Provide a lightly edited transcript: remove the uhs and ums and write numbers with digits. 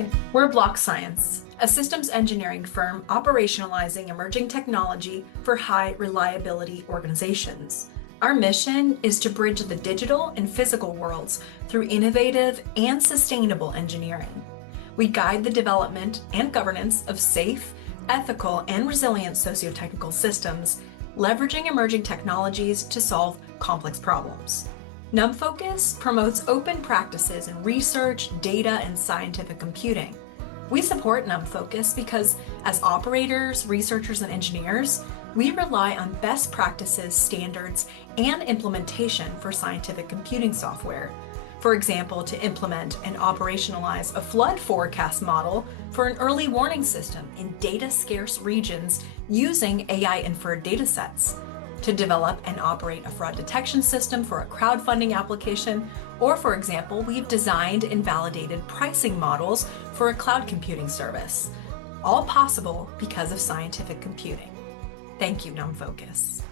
Hi, we're BlockScience, a systems engineering firm operationalizing emerging technology for high reliability organizations. Our mission is to bridge the digital and physical worlds through innovative and sustainable engineering. We guide the development and governance of safe, ethical, and resilient socio-technical systems, leveraging emerging technologies to solve complex problems. NumFocus promotes open practices in research, data, and scientific computing. We support NumFocus because, as operators, researchers, and engineers, we rely on best practices, standards, and implementation for scientific computing software. For example, to implement and operationalize a flood forecast model for an early warning system in data-scarce regions using AI-inferred datasets, to develop and operate a fraud detection system for a crowdfunding application, or for example, we've designed and validated pricing models for a cloud computing service. All possible because of scientific computing. Thank you, NumFocus.